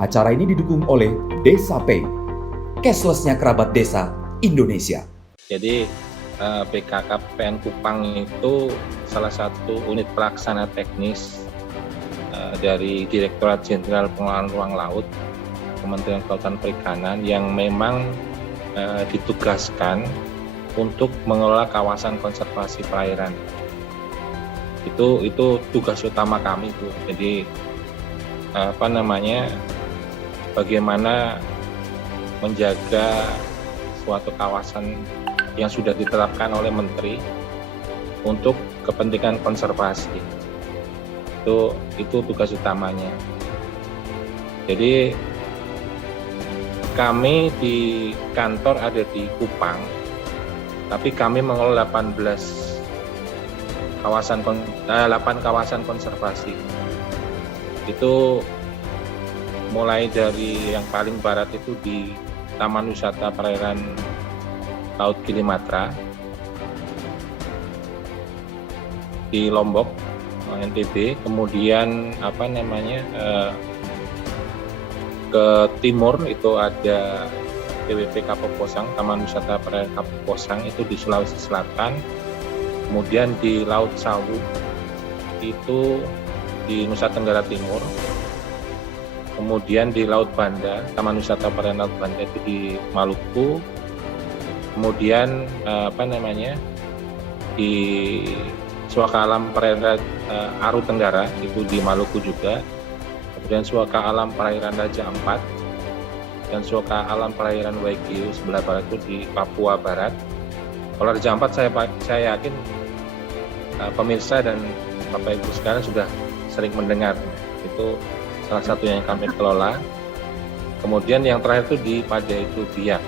Acara ini didukung oleh Desa Pay, cashless-nya kerabat desa Indonesia. Jadi BKKPN Kupang itu salah satu unit pelaksana teknis dari Direktorat Jenderal Pengelolaan Ruang Laut Kementerian Kelautan Perikanan yang memang ditugaskan untuk mengelola kawasan konservasi perairan. Itu tugas utama kami itu. Jadi bagaimana menjaga suatu kawasan yang sudah ditetapkan oleh Menteri untuk kepentingan konservasi. Itu tugas utamanya. Jadi kami di kantor ada di Kupang, tapi kami mengelola 8 kawasan konservasi. Itu mulai dari yang paling barat itu di Taman Wisata Perairan Laut Gilimatra di Lombok, NTB, kemudian ke timur itu ada TWP Kapoposang, Taman Wisata Perairan Kapoposang itu di Sulawesi Selatan, kemudian di Laut Sawu itu di Nusa Tenggara Timur, kemudian di Laut Banda, Taman Wisata Perairan Laut Banda itu di Maluku, kemudian di Suaka Alam Perairan Aru Tenggara itu di Maluku juga, kemudian Suaka Alam Perairan Raja Ampat dan Suaka Alam Perairan Waigeo sebelah barat itu di Papua Barat. Kalau Raja Ampat saya yakin pemirsa dan Bapak Ibu sekalian sudah sering mendengar, itu salah satu yang kami kelola. Kemudian yang terakhir itu di Padaitu Biak,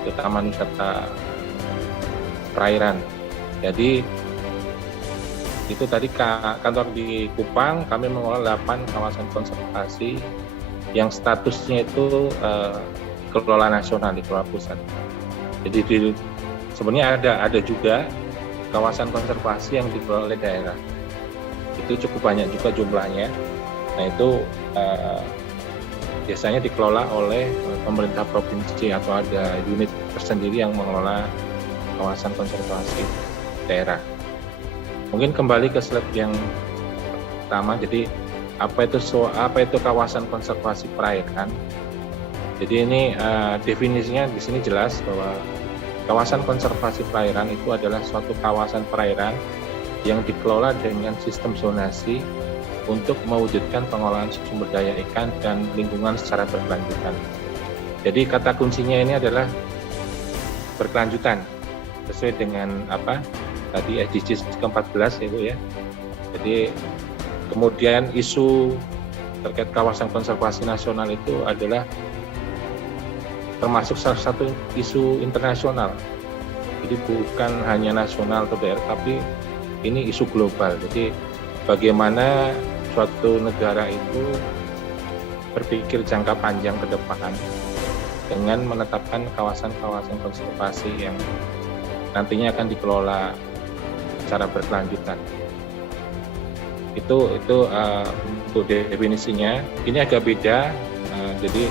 itu Taman Wisata Perairan. Jadi itu tadi kantor di Kupang, kami mengelola 8 kawasan konservasi yang statusnya itu kelola nasional, dikelola pusat. Jadi sebenarnya ada juga kawasan konservasi yang dikelola oleh daerah. Itu cukup banyak juga jumlahnya. Nah itu biasanya dikelola oleh pemerintah provinsi atau ada unit tersendiri yang mengelola kawasan konservasi daerah. Mungkin kembali ke slide yang pertama. Jadi apa itu kawasan konservasi perairan? Jadi ini definisinya di sini jelas bahwa kawasan konservasi perairan itu adalah suatu kawasan perairan yang dikelola dengan sistem zonasi untuk mewujudkan pengolahan sumber daya ikan dan lingkungan secara berkelanjutan. Jadi kata kuncinya ini adalah berkelanjutan sesuai dengan tadi SDGs ke-14 ya Bu ya. Jadi kemudian isu terkait kawasan konservasi nasional itu adalah termasuk salah satu isu internasional. Jadi bukan hanya nasional atau daerah, tapi ini isu global. Jadi bagaimana suatu negara itu berpikir jangka panjang ke depan dengan menetapkan kawasan-kawasan konservasi yang nantinya akan dikelola secara berkelanjutan. Itu untuk definisinya. Ini agak beda. Jadi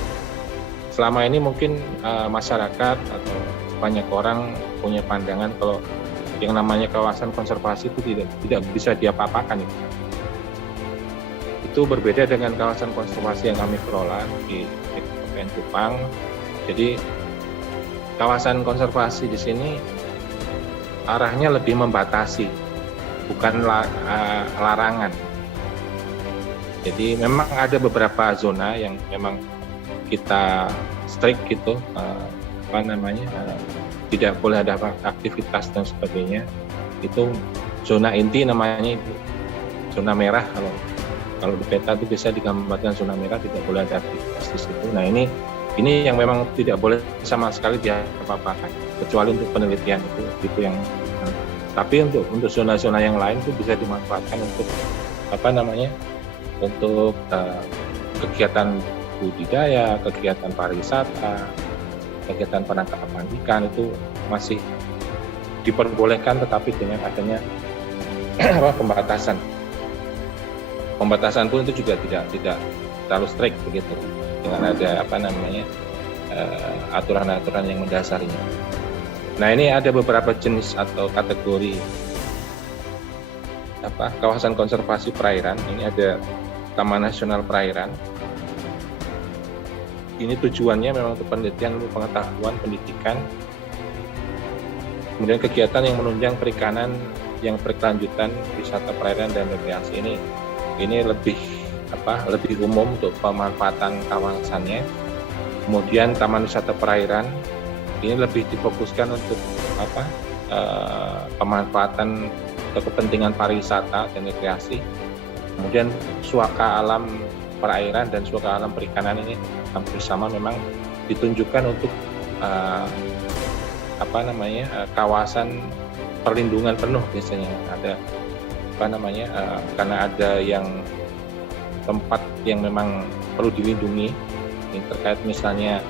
selama ini mungkin masyarakat atau banyak orang punya pandangan kalau yang namanya kawasan konservasi itu tidak bisa diapa-apakan itu. Itu berbeda dengan kawasan konservasi yang kami kelola di BKKPN Kupang. Jadi kawasan konservasi di sini arahnya lebih membatasi, bukan larangan. Jadi memang ada beberapa zona yang memang kita strict gitu, tidak boleh ada aktivitas dan sebagainya. Itu zona inti namanya itu zona merah. Kalau di peta itu bisa digambarkan zona merah, tidak boleh ada aktivitas di situ. Nah ini yang memang tidak boleh sama sekali diapa-apakan, kecuali untuk penelitian itu yang. Tapi untuk zona-zona yang lain itu bisa dimanfaatkan untuk untuk kegiatan budidaya, kegiatan pariwisata, kegiatan penangkapan ikan itu masih diperbolehkan, tetapi dengan adanya pembatasan. Pembatasan pun itu juga tidak terlalu strict begitu. dengan ada aturan-aturan yang mendasarinya. Nah, ini ada beberapa jenis atau kategori kawasan konservasi perairan. Ini ada Taman Nasional Perairan. Ini tujuannya memang untuk penelitian, pengetahuan, pendidikan, kemudian kegiatan yang menunjang perikanan yang berkelanjutan, wisata perairan dan rekreasi. Ini lebih umum untuk pemanfaatan kawasannya. Kemudian Taman Wisata Perairan ini lebih difokuskan untuk pemanfaatan atau kepentingan pariwisata dan rekreasi. Kemudian Suaka Alam Perairan dan Suaka Alam Perikanan ini hampir sama, memang ditunjukkan untuk kawasan perlindungan penuh biasanya. Ada karena ada yang tempat yang memang perlu dilindungi, ini terkait misalnya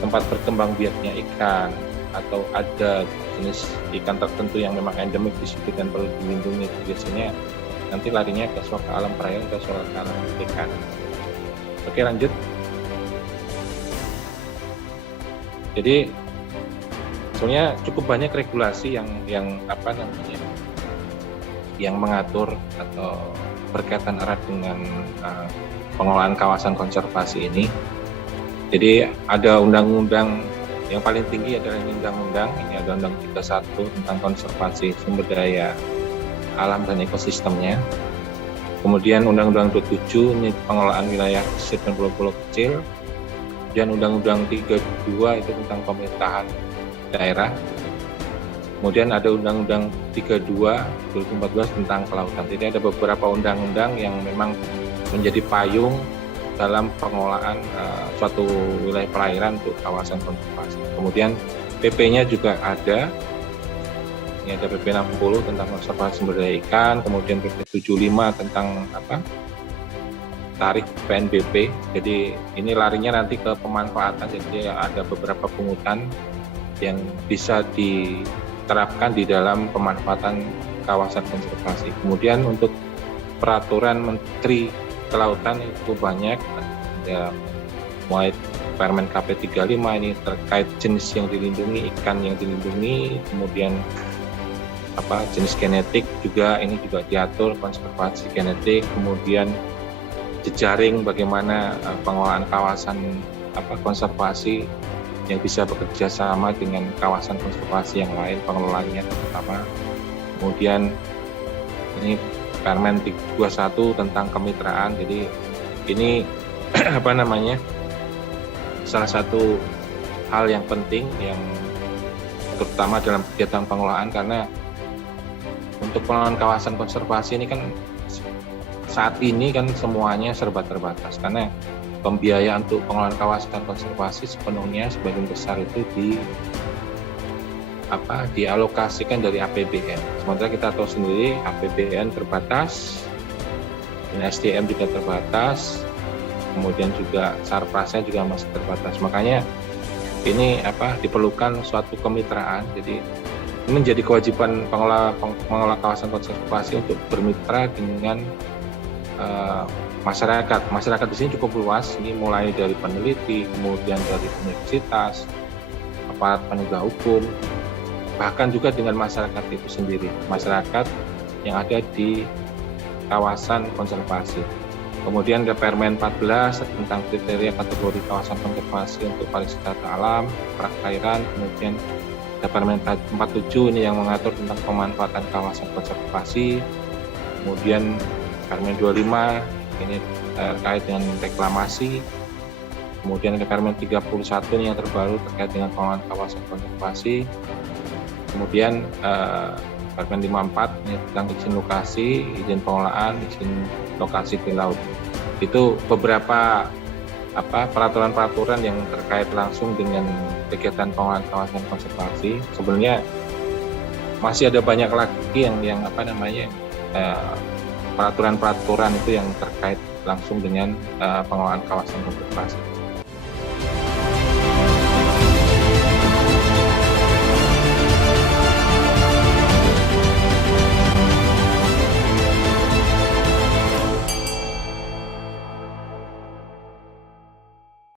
tempat berkembang biaknya ikan, atau ada jenis ikan tertentu yang memang endemik di situ dan perlu dilindungi, biasanya nanti larinya ke Suaka Alam Perairan atau Suaka Alam Perikanan. Oke, lanjut. Jadi sebenarnya cukup banyak regulasi yang mengatur atau berkaitan erat dengan pengelolaan kawasan konservasi ini. Jadi ada undang-undang yang paling tinggi adalah undang-undang ini, ada Undang-Undang 31 tentang konservasi sumber daya alam dan ekosistemnya. Kemudian Undang-Undang 27 ini pengelolaan wilayah pesisir dan pulau-pulau kecil. Dan Undang-Undang 32 itu tentang pemerintahan daerah. Kemudian ada Undang-Undang 32 2014 tentang kelautan. Jadi ada beberapa undang-undang yang memang menjadi payung dalam pengelolaan suatu wilayah perairan untuk kawasan konservasi. Kemudian PP-nya juga ada. Ini ada PP 60 tentang konservasi sumber daya ikan, kemudian PP 75 tentang tarif PNBP. Jadi ini larinya nanti ke pemanfaatan, jadi ada beberapa pungutan yang bisa diterapkan di dalam pemanfaatan kawasan konservasi. Kemudian untuk peraturan Menteri Kelautan itu banyak, ada mulai Permen KP 35 ini terkait jenis yang dilindungi, ikan yang dilindungi, kemudian jenis genetik juga ini juga diatur, konservasi genetik, kemudian jejaring bagaimana pengelolaan kawasan konservasi yang bisa bekerja sama dengan kawasan konservasi yang lain pengelolaannya terutama. Kemudian ini Permen 21 tentang kemitraan. Jadi ini salah satu hal yang penting yang terutama dalam kegiatan pengelolaan, karena untuk pengelolaan kawasan konservasi ini kan saat ini kan semuanya serba terbatas, karena pembiayaan untuk pengelolaan kawasan konservasi sepenuhnya sebagian besar itu dialokasikan dari APBN. Sementara kita tahu sendiri APBN terbatas, dan SDM juga terbatas, kemudian juga sarprasnya juga masih terbatas. Makanya ini diperlukan suatu kemitraan. Jadi ini menjadi kewajiban pengelola kawasan konservasi untuk bermitra dengan masyarakat. Masyarakat di sini cukup luas, ini mulai dari peneliti, kemudian dari universitas, aparat penegak hukum, bahkan juga dengan masyarakat itu sendiri, masyarakat yang ada di kawasan konservasi. Kemudian ada Permen 14 tentang kriteria kategori kawasan konservasi untuk pariwisata alam, perairan. Kemudian ada Permen 47 ini yang mengatur tentang pemanfaatan kawasan konservasi. Kemudian Permen 25 ini terkait dengan reklamasi. Kemudian ada Permen 31 ini yang terbaru terkait dengan pengelolaan kawasan konservasi. Kemudian Permen 54 ini tentang izin lokasi, izin pengelolaan, izin lokasi di laut. Itu beberapa peraturan-peraturan yang terkait langsung dengan kegiatan pengelolaan kawasan konservasi. Sebenarnya masih ada banyak lagi yang peraturan-peraturan itu yang terkait langsung dengan pengelolaan kawasan konservasi.